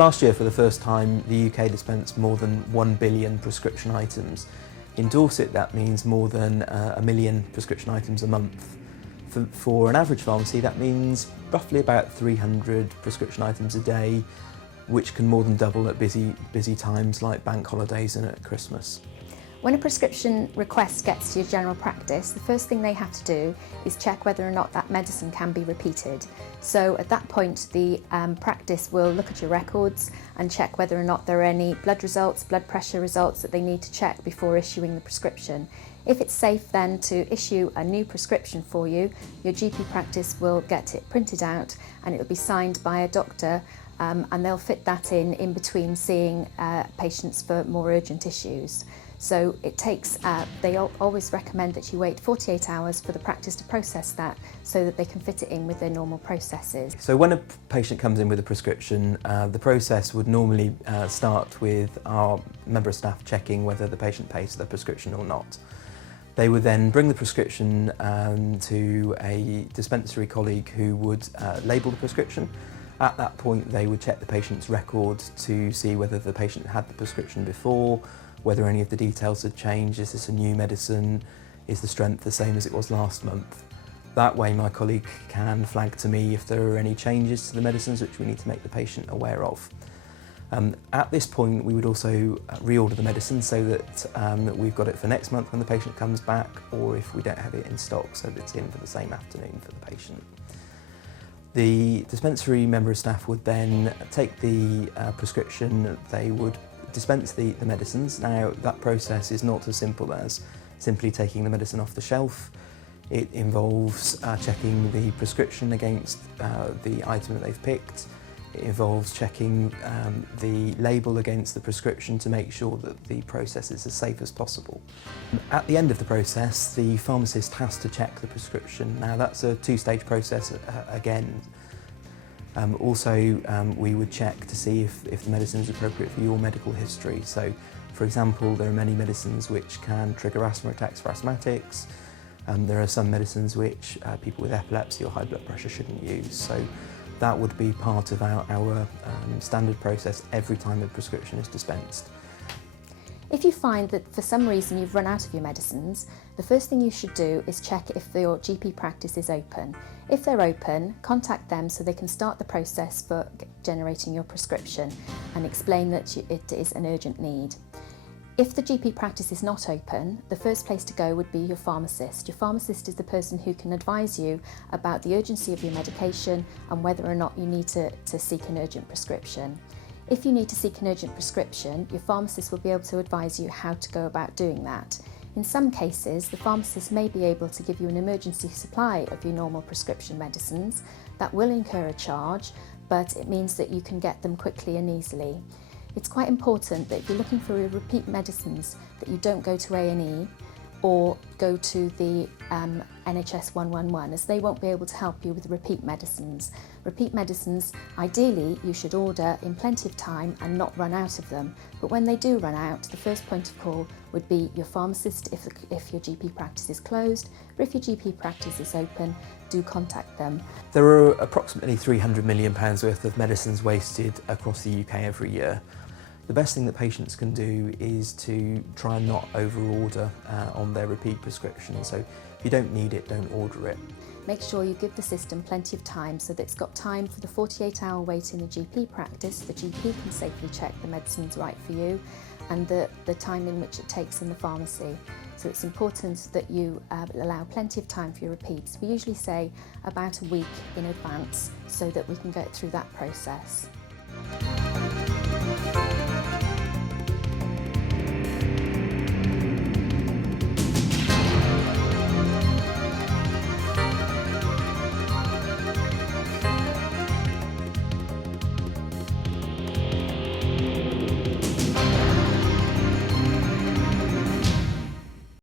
Last year, for the first time, the UK dispensed more than 1 billion prescription items. In Dorset, that means more than 1 million prescription items a month. For an average pharmacy, that means roughly about 300 prescription items a day, which can more than double at busy times like bank holidays and at Christmas. When a prescription request gets to your general practice, the first thing they have to do is check whether or not that medicine can be repeated. So at that point, the practice will look at your records and check whether or not there are any blood results, blood pressure results that they need to check before issuing the prescription. If it's safe then to issue a new prescription for you, your GP practice will get it printed out and it will be signed by a doctor, and they'll fit that in between seeing patients for more urgent issues. So it takes, they always recommend that you wait 48 hours for the practice to process that so that they can fit it in with their normal processes. So when a patient comes in with a prescription, the process would normally start with our member of staff checking whether the patient pays for the prescription or not. They would then bring the prescription to a dispensary colleague who would label the prescription. At that point, they would check the patient's record to see whether the patient had the prescription before, whether any of the details had changed. Is this a new medicine? Is the strength the same as it was last month? That way my colleague can flag to me if there are any changes to the medicines which we need to make the patient aware of. At this point we would also reorder the medicine so that we've got it for next month when the patient comes back, or if we don't have it in stock, so that it's in for the same afternoon for the patient. The dispensary member of staff would then take the prescription, they would dispense the medicines. Now that process is not as simple as simply taking the medicine off the shelf. It involves checking the prescription against the item that they've picked. It involves checking the label against the prescription to make sure that the process is as safe as possible. At the end of the process, the pharmacist has to check the prescription. Now that's a two-stage process again. We would check to see if the medicine is appropriate for your medical history. So, for example, there are many medicines which can trigger asthma attacks for asthmatics. There are some medicines which people with epilepsy or high blood pressure shouldn't use. So that would be part of our standard process every time a prescription is dispensed. If you find that for some reason you've run out of your medicines, the first thing you should do is check if your GP practice is open. If they're open, contact them so they can start the process for generating your prescription and explain that it is an urgent need. If the GP practice is not open, the first place to go would be your pharmacist. Your pharmacist is the person who can advise you about the urgency of your medication and whether or not you need to seek an urgent prescription. If you need to seek an urgent prescription, your pharmacist will be able to advise you how to go about doing that. In some cases, the pharmacist may be able to give you an emergency supply of your normal prescription medicines. That will incur a charge, but it means that you can get them quickly and easily. It's quite important that if you're looking for repeat medicines, that you don't go to A&E or go to the NHS 111, as they won't be able to help you with repeat medicines. Repeat medicines, ideally, you should order in plenty of time and not run out of them. But when they do run out, the first point of call would be your pharmacist if your GP practice is closed, or if your GP practice is open, do contact them. There are approximately £300 million worth of medicines wasted across the UK every year. The best thing that patients can do is to try and not over-order on their repeat prescription. So if you don't need it, don't order it. Make sure you give the system plenty of time so that it's got time for the 48-hour wait in the GP practice. The GP can safely check the medicine's right for you, and the time in which it takes in the pharmacy. So it's important that you allow plenty of time for your repeats. We usually say about a week in advance so that we can get through that process.